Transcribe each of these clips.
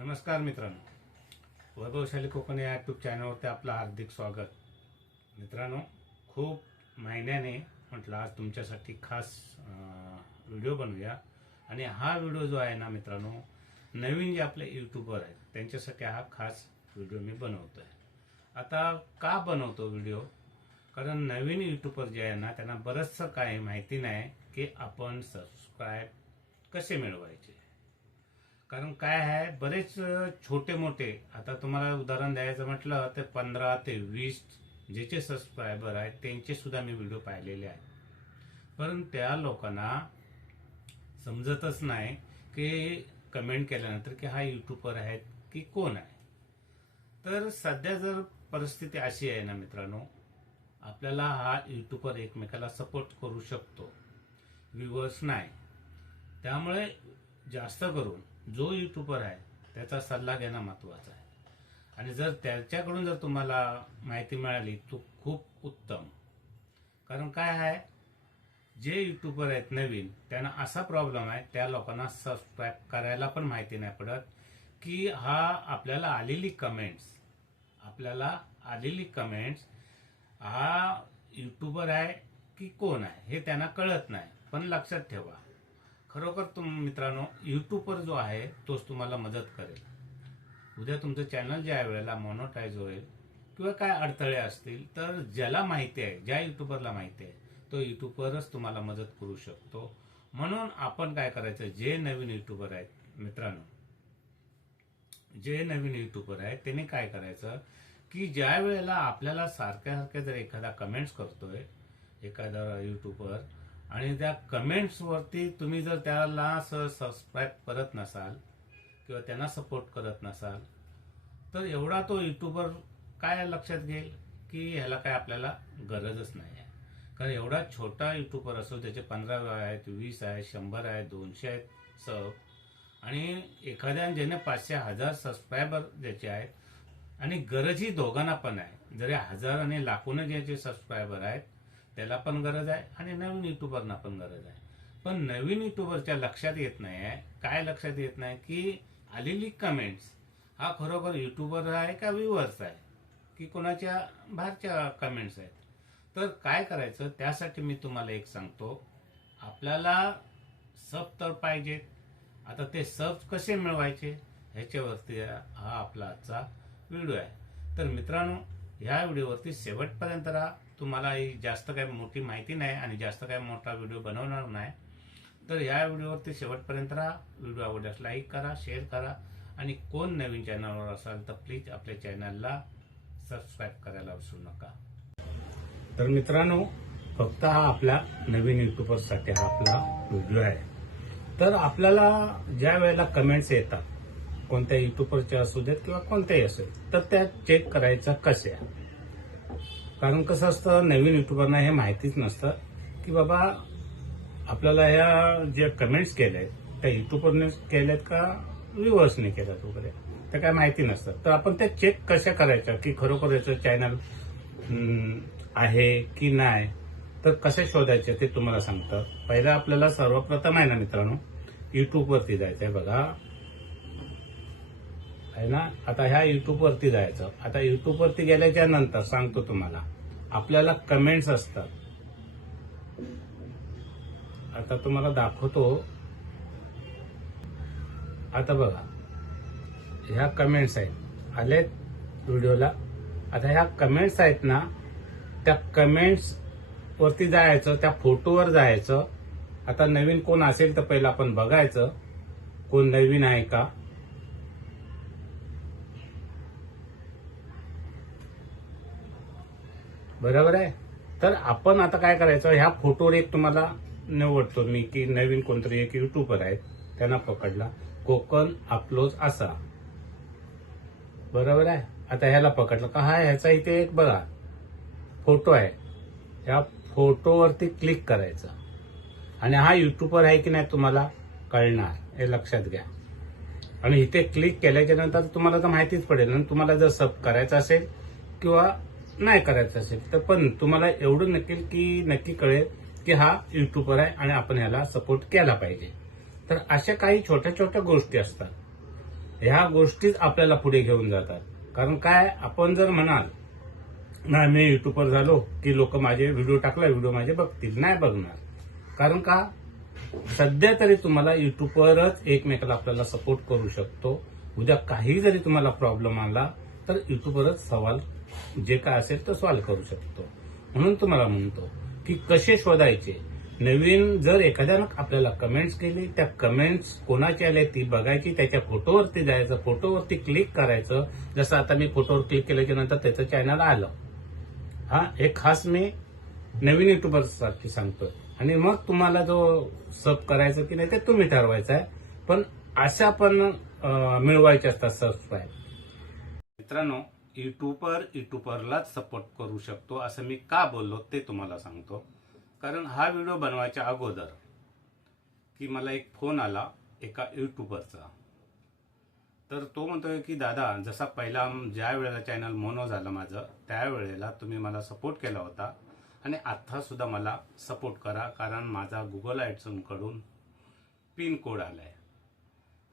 नमस्कार मित्रांनो. वैभवशाली कोकण या यूट्यूब चॅनलवरती आपलं हार्दिक स्वागत. मित्रांनो खूप महिन्याने म्हटलं आज तुमच्यासाठी खास व्हिडिओ बनवूया. आणि हा व्हिडिओ जो आहे ना मित्रांनो नवीन जे आपले यूट्यूबर आहेत त्यांच्यासाठी हा खास व्हिडिओ मी बनवतो आहे आता का बनवतो व्हिडिओ कारण नवीन यूट्यूबर जे आहे ना त्यांना बरंचसं काय माहिती नाही की आपण सबस्क्राईब कसे मिळवायचे? कारण काय आहे बरेच छोटे मोठे आता तुम्हाला उदाहरण द्यायचं म्हटलं तर पंधरा ते वीस ज्याचे सबस्क्रायबर आहेत त्यांचे सुद्धा मी व्हिडिओ पाहिलेले आहेत. पण त्या लोकांना समजतच नाही की कमेंट केल्यानंतर की हा युट्यूबर आहेत की कोण आहे. तर सध्या जर परिस्थिती अशी आहे ना मित्रांनो आपल्याला हा युट्यूबर एकमेकाला सपोर्ट करू शकतो. व्ह्युअर्स नाही. त्यामुळे जास्त करून जो युट्यूबर आहे त्याचा सल्ला घेणं महत्त्वाचा आहे. आणि जर त्याच्याकडून जर तुम्हाला माहिती मिळाली तो खूप उत्तम. कारण काय आहे? जे युट्यूबर आहेत नवीन त्यांना असा प्रॉब्लेम आहे त्या लोकांना सबस्क्राईब करायला पण माहिती नाही पडत की हा आपल्याला आलेली कमेंट्स आपल्याला आलेली कमेंट्स हा युट्यूबर आहे की कोण आहे हे त्यांना कळत नाही. पण लक्षात ठेवा खरोखर तुम मित्रांनो युट्यूबवर जो आहे तोच तुम्हाला मदत करेल. उद्या तुमचं चॅनल ज्या वेळेला मोनोटाईज होईल किंवा काय अडथळे असतील तर ज्याला माहिती आहे ज्या युट्यूबरला माहिती आहे तो यूट्यूबवरच तुम्हाला मदत करू शकतो. म्हणून आपण काय करायचं जे नवीन युट्यूबर आहेत मित्रांनो जे नवीन युट्यूबर आहेत त्याने काय करायचं की ज्या वेळेला आपल्याला सारख्या सारख्या जर एखादा कमेंट्स करतोय एखादा युट्यूबर आणि त्या कमेंट्सवरती तुम्ही जर त्याला सबस्क्राईब करत नसाल किंवा त्यांना सपोर्ट करत नसाल तर एवढा तो युट्यूबर काय लक्षात घेईल की ह्याला काय आपल्याला गरजच नाही आहे. कारण एवढा छोटा युट्यूबर असो त्याचे पंधरा आहेत वीस आहेत शंभर आहेत दोनशे आहेत सब आणि एखाद्या ज्याने पाचशे हजार सबस्क्रायबर ज्याचे आहेत आणि गरज ही दोघांना पण आहे. जरी हजार आणि लाखोने ज्याचे सबस्क्रायबर आहेत त्याला पण गरज आहे आणि नवीन युट्यूबरना पण गरज आहे. पण नवीन युट्यूबरच्या लक्षात येत नाही आहे काय लक्षात येत नाही? की आलेली कमेंट्स हा खरोखर युट्यूबर आहे का व्ह्युअर्स आहे? की कोणाच्या बाहेरच्या कमेंट्स आहेत? तर काय करायचं? त्यासाठी मी तुम्हाला एक सांगतो. आपल्याला सब तर पाहिजेत आता ते सब कसे मिळवायचे? ह्याच्यावरती हा आपला आजचा व्हिडिओ आहे. तर मित्रांनो ह्या व्हिडिओवरती शेवटपर्यंत राहा. तुम्हाला ही जास्त काही मोठी माहिती नाही आणि जास्त काही मोठा व्हिडिओ बनवणार नाही तर ह्या व्हिडिओवरती शेवटपर्यंत राहा. व्हिडिओ आवडल्यास लाईक करा शेअर करा आणि कोण नवीन चॅनलवर असाल तर प्लीज आपल्या चॅनलला सबस्क्राईब करायला विसरू नका. तर मित्रांनो फक्त हा आपल्या नवीन युट्यूबरसाठी हा आपला व्हिडिओ आहे. तर आपल्याला ज्या वेळेला कमेंट्स येतात कोणत्या युट्यूबरच्या असू देत किंवा कोणत्याही असू देत तर त्या चेक करायचं कसे कारण कसं असतं नवीन युट्यूबरना हे माहितीच नसतं की बाबा आपल्याला ह्या ज्या कमेंट्स केल्या आहेत त्या युट्यूबरने केल्यात का व्ह्युअर्सने केल्यात वगैरे त्या काय माहिती नसतं. तर आपण त्या चेक कशा करायच्या की खरोखर याचं चॅनल आहे की नाही? तर कसे शोधायचे ते तुम्हाला सांगतं. पहिलं आपल्याला सर्वप्रथम आहे ना मित्रांनो युट्यूबवरती जायचं आहे बघा. आहे ना? आता ह्या युट्यूबवरती जायचं. आता युट्यूबवरती गेल्याच्यानंतर सांगतो तुम्हाला. आपल्याला कमेंट्स असतात. आता तुम्हाला दाखवतो. आता बघा. ह्या कमेंट्स आहेत. आलेत व्हिडिओला. आता ह्या कमेंट्स आहेत ना त्या कमेंट्स वरती जायचं त्या फोटोवर जायचं. आता नवीन कोण असेल तर पहिलं आपण बघायचं. कोण नवीन आहे का? बरोबर आहे? तर आपण आता काय करायचं ह्या फोटोवर एक तुम्हाला निवडतो मी की नवीन कोणतरी एक युट्यूबर आहेत त्यांना पकडला. कोकण अपलोज असा. बरोबर आहे? आता ह्याला पकडलं का? हा ह्याचा इथे एक बघा. फोटो आहे. ह्या फोटोवरती क्लिक करायचं. आणि हा युट्यूबर आहे की नाही तुम्हाला कळणार. हे लक्षात घ्या. आणि इथे क्लिक केल्याच्यानंतर तुम्हाला तर माहितीच पडेल. आणि तुम्हाला जर सब करायचं असेल किंवा नाही करायचं असेल तर पण तुम्हाला एवढं नक्की की नक्की कळेल की हा युट्यूबर आहे आणि आपण ह्याला सपोर्ट केला पाहिजे. तर अशा काही छोट्या छोट्या गोष्टी असतात. ह्या गोष्टीच आपल्याला पुढे घेऊन जातात. कारण काय आपण जर म्हणाल नाही मी युट्यूबवर झालो की लोक माझे व्हिडिओ टाकला व्हिडिओ माझे बघतील. नाही बघणार. कारण का? सध्या तरी तुम्हाला युट्यूबवरच एकमेकाला आपल्याला सपोर्ट करू शकतो. उद्या काही जरी तुम्हाला प्रॉब्लेम आला तर युट्यूबवरच सवाल जे काय असेल तर सॉल्व्ह करू शकतो. म्हणून तुम्हाला म्हणतो की कसे शोधायचे? नवीन जर एखाद्यानं आपल्याला कमेंट्स केली त्या कमेंट्स कोणाची आल्या ती बघायची त्याच्या फोटोवरती जायचं फोटोवरती क्लिक करायचं. जसं आता मी फोटोवर क्लिक केल्याच्यानंतर त्याचं चॅनल आलं. हा एक खास मी नवीन युट्यूबरसाठी सांगतोय. आणि मग तुम्हाला जो सब करायचं की नाही ते तुम्ही ठरवायचं आहे. पण अशा पण मिळवायच्या असतात सबस्क्राईब मित्रांनो युट्यूबर युट्यूबरलाच सपोर्ट करू शकतो असं मी का बोललो ते तुम्हाला सांगतो. कारण हा व्हिडिओ बनवायच्या अगोदर की मला एक फोन आला एका e युट्यूबरचा तर तो म्हणतोय की दादा जसा पहिला ज्या वेळेला चॅनल मोनो झालं माझं त्यावेळेला तुम्ही मला सपोर्ट केला होता आणि आत्तासुद्धा मला सपोर्ट करा कारण माझा गुगल ॲडसनकडून पिन कोड आलाय.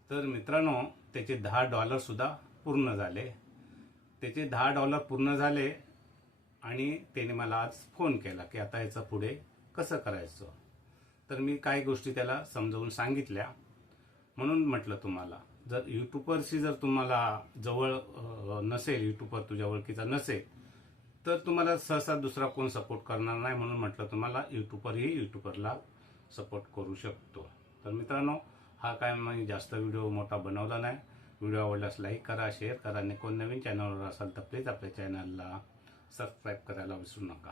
तर मित्रांनो त्याचे दहा डॉलरसुद्धा पूर्ण झाले. त्याचे दहा डॉलर पूर्ण झाले आणि त्याने मला आज फोन केला की आता याचं पुढे कसं करायचं? तर मी काही गोष्टी त्याला समजावून सांगितल्या. म्हणून म्हटलं तुम्हाला जर यूट्यूबरशी जर तुम्हाला जवळ नसेल यूट्यूबवर तुझ्या ओळखीचा नसेल तर तुम्हाला सहसा दुसरा कोण सपोर्ट करणार नाही म्हणून म्हटलं तुम्हाला यूट्यूबरही यूट्यूबरला सपोर्ट करू शकतो. तर मित्रांनो हा काय मी जास्त व्हिडिओ मोठा बनवला नाही. व्हिडिओ आवडल्यास लाईक करा शेअर करा आणि कोण नवीन चॅनलवर असाल तर प्लीज आपल्या चॅनलला सबस्क्राईब करायला विसरू नका.